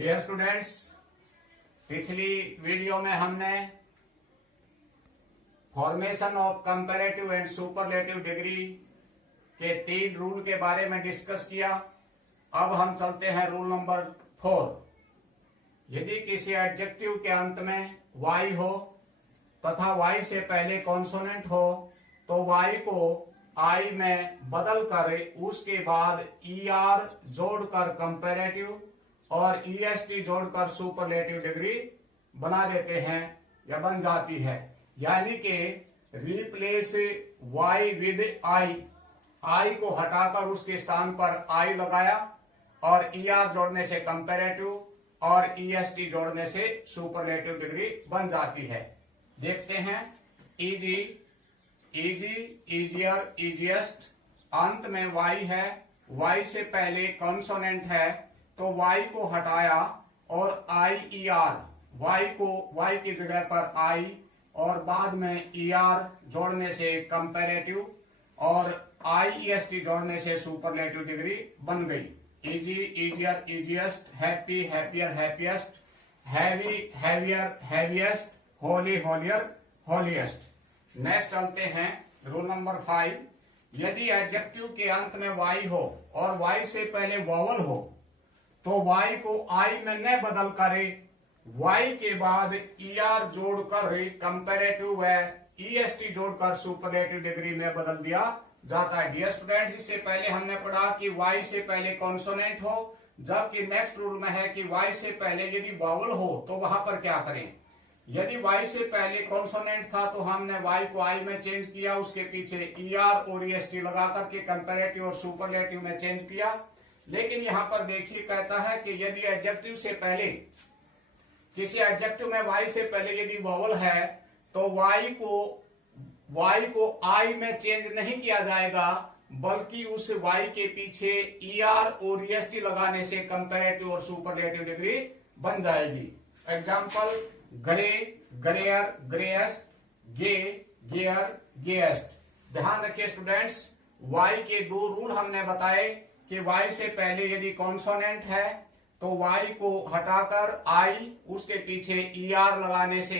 Dear students, पिछली video में हमने formation of comparative and superlative degree के 3 रूल के बारे में डिस्कस किया। अब हम चलते हैं रूल नंबर 4। यदि किसी एडजेक्टिव के अंत में y हो तथा y से पहले कॉन्सोनेंट हो तो y को I में बदल कर उसके बाद ER जोड़कर कंपैरेटिव और EST जोड़कर सुपरलेटिव डिग्री बना देते हैं या बन जाती है। यानी कि रिप्लेस y विद I को हटाकर उसके स्थान पर I लगाया और ER जोड़ने से कंपैरेटिव और EST जोड़ने से सुपरलेटिव डिग्री बन जाती है। देखते हैं इजी, इजियर, इजिएस्ट, अंत में y है, y से पहले कॉन्सोनेंट है तो y को हटाया और IER, y की जगह पर I और बाद में ER जोड़ने से कंपैरेटिव और IEST जोड़ने से सुपरलेटिव डिग्री बन गई। Easy, easier, easiest, happy, happier, happiest, heavy, heavier, heaviest, Holi, holier, holiest. Next चलते हैं रूल नंबर 5। यदि एडजेक्टिव के अंत में y हो और y से पहले वॉवल हो तो y को I में न बदल करे y के बाद ER जोड़कर कंपैरेटिव व EST जोड़कर सुपरलेटिव डिग्री में बदल दिया जाता है। डियर स्टूडेंट्स, इससे पहले हमने पढ़ा कि y से पहले कॉन्सोनेंट हो, जबकि नेक्स्ट रूल में है कि y से पहले यदि वॉवल हो तो वहां पर क्या करें। यदि y से पहले कॉन्सोनेंट था तो हमने y को I में चेंज किया, उसके पीछे ER और EST लगा करके कंपैरेटिव और सुपरलेटिव में चेंज किया। लेकिन यहाँ पर देखिए कहता है कि यदि एडजेक्टिव से पहले किसी एडजेक्टिव में y से पहले यदि वॉवल है तो y को I में चेंज नहीं किया जाएगा, बल्कि उस y के पीछे ER और EST लगाने से कंपैरेटिव और सुपरलेटिव डिग्री बन जाएगी। एग्जाम्पल ग्रे, ग्रेयर, ग्रेएस्ट, गे, गेयर, गेएस्ट। ध्यान रखिए स्टूडेंट्स, y के 2 रूल हमने बताए कि y से पहले यदि कॉन्सोनेंट है तो y को हटाकर I उसके पीछे ER लगाने से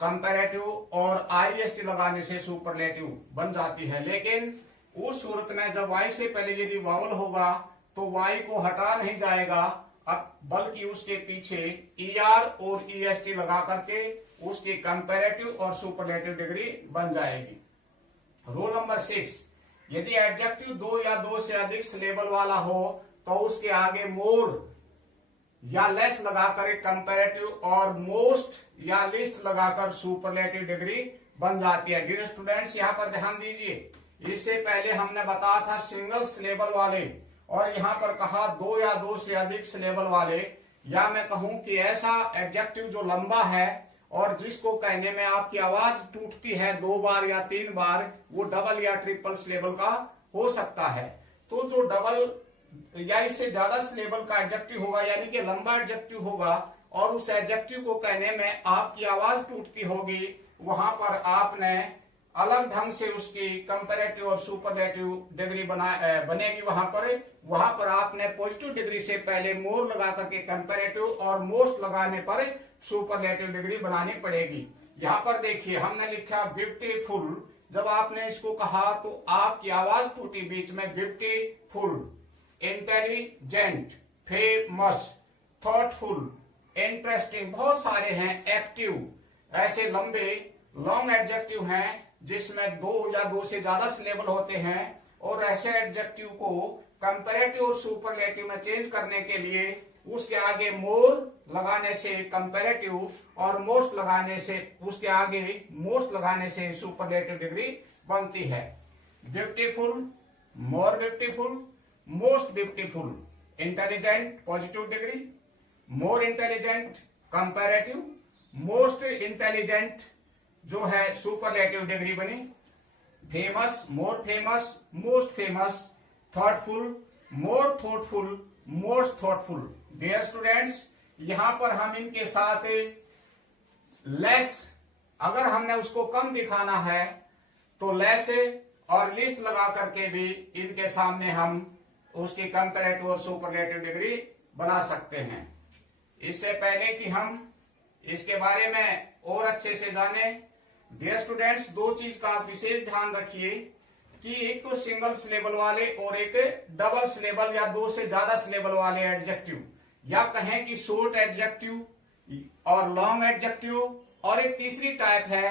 कंपैरेटिव और IEST लगाने से सुपरलेटिव बन जाती है। लेकिन उस सूरत में जब y से पहले यदि वॉवल होगा तो y को हटा नहीं जाएगा, अब बल्कि उसके पीछे ER और EST लगा करके उसकी कंपैरेटिव और सुपरलेटिव डिग्री बन जाएगी। Rule number 6। यदि एडजेक्टिव 2 या 2 से अधिक सिलेबल वाला हो तो उसके आगे मोर या लेस लगाकर कंपैरेटिव और मोस्ट या लिस्ट लगाकर सुपरलेटिव डिग्री बन जाती है। डियर स्टूडेंट्स, यहाँ पर ध्यान दीजिए, इससे पहले हमने बताया था सिंगल सिलेबल वाले और यहाँ पर कहा 2 या 2 से अधिक सिलेबल वाले, या मैं कहूं कि ऐसा एडजेक्टिव जो लंबा है और जिसको कहने में आपकी आवाज टूटती है 2 बार या 3 बार, वो डबल या ट्रिपल सिलेबल का हो सकता है। तो जो डबल या इससे ज्यादा सिलेबल का एडजेक्टिव होगा यानी कि लंबा एडजेक्टिव होगा और उस एडजेक्टिव को कहने में आपकी आवाज टूटती होगी, वहां पर आपने अलग ढंग से उसकी कंपैरेटिव और सुपरलेटिव डिग्री बनेगी। वहां पर आपने पॉजिटिव डिग्री से पहले मोर लगा करके कंपैरेटिव और मोस्ट लगाने पर सुपरलेटिव डिग्री बनानी पड़ेगी। यहाँ पर देखिए हमने लिखा ब्यूटीफुल, जब आपने इसको कहा तो आपकी आवाज टूटी बीच में। Beautiful, intelligent, famous, thoughtful, interesting, बहुत सारे हैं। एक्टिव, ऐसे लंबे लॉन्ग एडजेक्टिव हैं जिसमें 2 या 2 से ज्यादा सिलेबल होते हैं और ऐसे एडजेक्टिव को कंपैरेटिव और सुपरलेटिव में चेंज करने के लिए उसके आगे मोर लगाने से कंपैरेटिव और मोस्ट लगाने से उसके आगे मोस्ट लगाने से सुपरलेटिव डिग्री बनती है। Beautiful, more beautiful, most beautiful. Intelligent positive degree, more intelligent comparative, most intelligent जो है सुपरलेटिव डिग्री बनी। Famous, more famous, most famous. Thoughtful, more thoughtful, most thoughtful. Dear students, यहां पर हम इनके साथ लेस, अगर हमने उसको कम दिखाना है तो लेस और लिस्ट लगा करके भी इनके सामने हम उसकी कंपैरेटिव और सुपरलेटिव डिग्री बना सकते हैं। इससे पहले कि हम इसके बारे में और अच्छे से जाने, डियर स्टूडेंट्स, दो चीज का विशेष ध्यान रखिए कि एक तो सिंगल सिलेबल वाले और एक डबल सिलेबल या दो से ज्यादा सिलेबल वाले एडजेक्टिव, या कहें कि शॉर्ट एडजेक्टिव और लॉन्ग एडजेक्टिव, और एक तीसरी टाइप है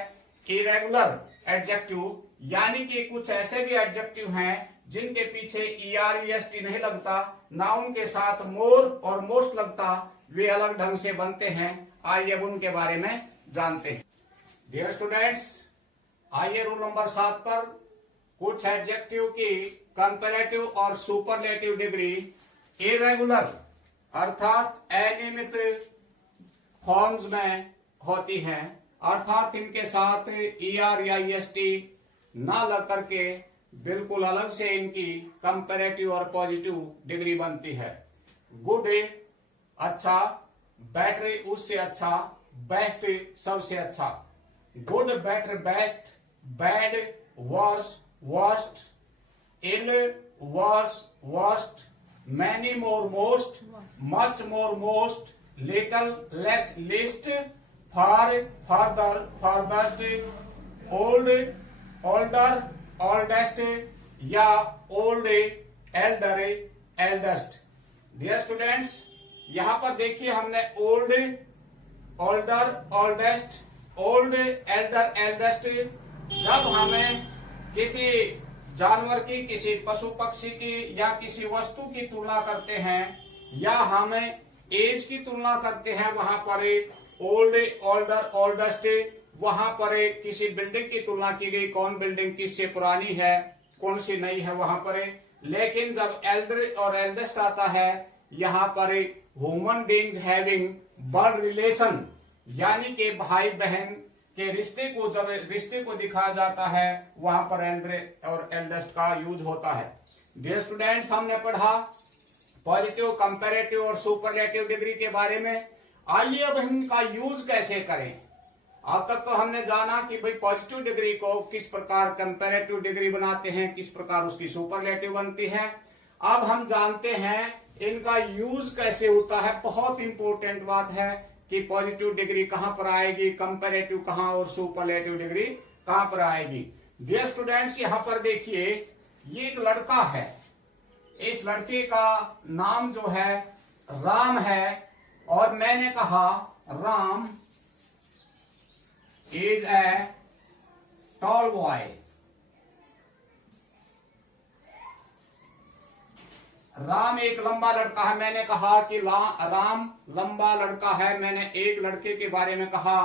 इरेगुलर एडजेक्टिव, यानी कि कुछ ऐसे भी एडजेक्टिव हैं जिनके पीछे ER-EST नहीं लगता, ना उनके साथ मोर और मोस्ट लगता, वे अलग ढंग से बनते हैं। आइए अब उनके बारे में जानते हैं। डियर स्टूडेंट्स, आइए रूल नंबर 7 पर कुछ एडजेक्टिव की कंपैरेटिव और सुपरलेटिव डिग्री इरेगुलर अर्थात अनियमित फॉर्म्स में होती है, अर्थात इनके साथ ER या EST ना लग करके बिल्कुल अलग से इनकी कंपैरेटिव और पॉजिटिव डिग्री बनती है। गुड अच्छा, बेटर उससे अच्छा, बेस्ट सबसे अच्छा। Good, better, best, bad, worse, worst, ill, worse, worst, many more most, much more most, little less least, far further furthest, old older oldest, या old elder eldest. Dear students, यहां पर देखिए हमने old, older, oldest, old, elder, eldest, जब हमें किसी जानवर की, किसी पशु पक्षी की या किसी वस्तु की तुलना करते हैं या हमें एज की तुलना करते हैं, वहां पर ओल्ड, ओल्डर, ओल्डेस्ट, वहां पर किसी बिल्डिंग की तुलना की गई, कौन बिल्डिंग किससे पुरानी है, कौन सी नई है वहां पर। लेकिन जब एल्डर और एल्डेस्ट आता है, यहाँ पर human beings having blood relation, यानी कि भाई बहन के रिश्ते को, जब रिश्ते को दिखाया जाता है, वहां पर एल्डर और एल्डेस्ट का यूज होता है। डियर स्टूडेंट्स, हमने पढ़ा पॉजिटिव, कंपैरेटिव और सुपरलेटिव डिग्री के बारे में। आइए अब हम इनका यूज कैसे करें। अब तक तो हमने जाना कि भाई पॉजिटिव डिग्री को किस प्रकार कंपैरेटिव डिग्री बनाते हैं, किस प्रकार उसकी सुपरलेटिव बनती है। अब हम जानते हैं इनका यूज कैसे होता है। बहुत इंपॉर्टेंट बात है कि पॉजिटिव डिग्री कहां पर आएगी, कंपैरेटिव कहां और सुपरलेटिव डिग्री कहां पर आएगी। डियर स्टूडेंट्स, यहां पर देखिए ये एक लड़का है, इस लड़के का नाम जो है राम है, और मैंने कहा Ram is a tall boy. Ram एक लंबा लड़का है। मैंने कहा कि राम लंबा लड़का है। मैंने एक लड़के के बारे में कहा।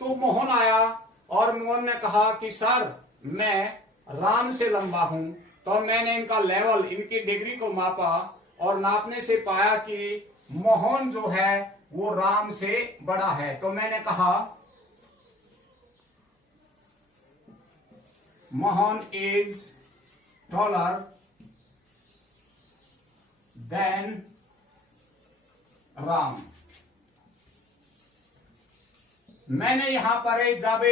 तो मोहन आया और मोहन ने कहा कि सर मैं राम से लंबा हूं। तो मैंने इनका लेवल, इनकी डिग्री को मापा और नापने से पाया कि मोहन जो है वो राम से बड़ा है। तो मैंने कहा Mohan is taller than Ram. मैंने यहां पर जब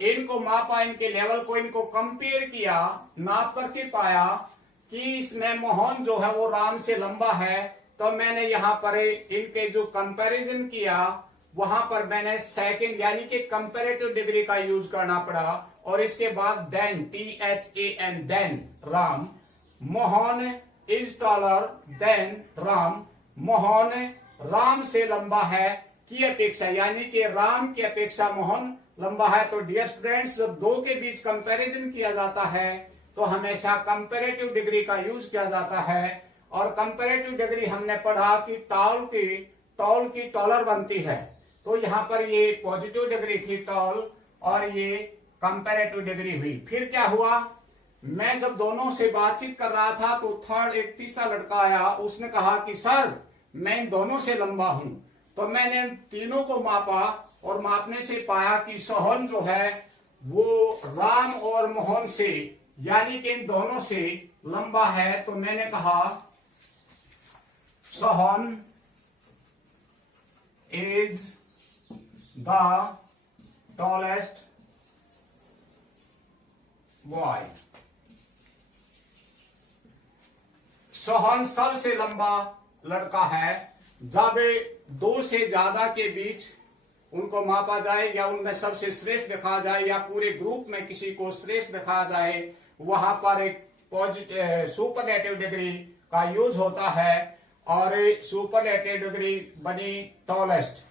इनको मापा, इनके लेवल को, इनको कंपेयर किया, नाप करके पाया कि इसमें मोहन जो है वो राम से लंबा है। तो मैंने यहां पर इनके जो कंपैरिजन किया, वहां पर मैंने सेकंड यानी कि कंपैरेटिव डिग्री का यूज करना पड़ा। और इसके बाद than, THAN, than Ram, Mohan is taller than Ram, Mohan Ram से लंबा है की अपेक्षा, यानी कि राम की अपेक्षा मोहन लंबा है। तो डियर स्टूडेंट्स, जब दो के बीच कंपैरिजन किया जाता है तो हमेशा कंपैरेटिव डिग्री का यूज किया जाता है। और कंपैरेटिव डिग्री हमने पढ़ा कि टॉल की टॉलर बनती है। तो यहाँ पर ये पॉजिटिव डिग्री थी टॉल, और ये कंपैरेटिव डिग्री हुई। फिर क्या हुआ, मैं जब दोनों से बातचीत कर रहा था तो एक तीसरा लड़का आया, उसने कहा कि सर मैं इन दोनों से लंबा हूं। तो मैंने तीनों को मापा और मापने से पाया कि सोहन जो है वो राम और मोहन से, यानी कि इन दोनों से लंबा है। तो मैंने कहा Sohan is the tallest boy. Sohan सबसे लंबा लड़का है। जब दो से ज्यादा के बीच उनको मापा जाए या उनमें सबसे श्रेष्ठ दिखा जाए या पूरे ग्रुप में किसी को श्रेष्ठ दिखा जाए, वहां पर एक पॉजिटिव सुपरलेटिव डिग्री का यूज होता है और सुपरलेटिव डिग्री बनी टॉलेस्ट।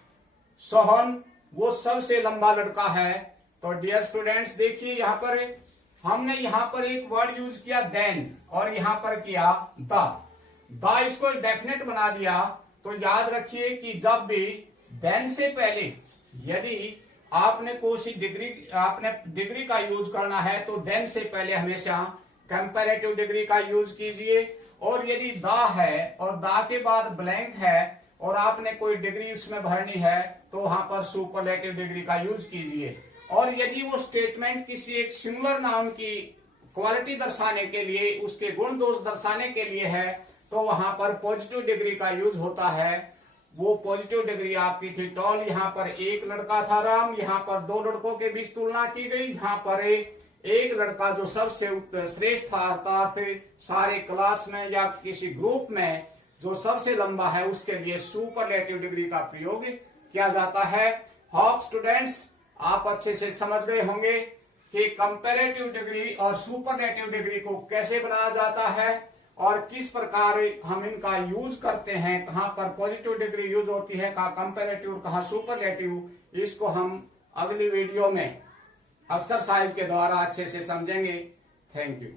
सोहन वो सबसे लंबा लड़का है। तो डियर स्टूडेंट्स देखिए यहाँ पर हमने यहाँ पर एक वर्ड यूज किया देन और यहाँ पर किया द इसको डेफिनेट बना दिया। तो याद रखिए कि जब भी देन से पहले यदि आपने कोई डिग्री का यूज करना है तो देन से पहले हमेशा कंपैरेटिव डिग्री का यूज कीजिए। और यदि द है और द के बाद ब्लैंक है और आपने कोई डिग्री उसमें भरनी है तो वहां पर सुपरलेटिव डिग्री का यूज कीजिए। और यदि वो स्टेटमेंट किसी एक सिंगुलर नाउन की क्वालिटी दर्शाने के लिए, उसके गुण दोष दर्शाने के लिए है, तो वहां पर पॉजिटिव डिग्री का यूज होता है। वो पॉजिटिव डिग्री आपकी थी टॉल, यहाँ पर एक लड़का था राम, यहाँ पर दो लड़कों के बीच तुलना की गई, यहाँ पर एक लड़का जो सबसे श्रेष्ठ था, अर्थात सारे क्लास में या किसी ग्रुप में जो सबसे लंबा है, उसके लिए सुपरलेटिव डिग्री का प्रयोग किया जाता है। होप स्टूडेंट्स आप अच्छे से समझ गए होंगे कि कंपैरेटिव डिग्री और सुपरलेटिव डिग्री को कैसे बनाया जाता है और किस प्रकार हम इनका यूज करते हैं, कहां पर पॉजिटिव डिग्री यूज होती है, कहां कंपैरेटिव, कहां सुपरलेटिव। इसको हम अगली वीडियो में एक्सरसाइज के द्वारा अच्छे से समझेंगे। Thank you.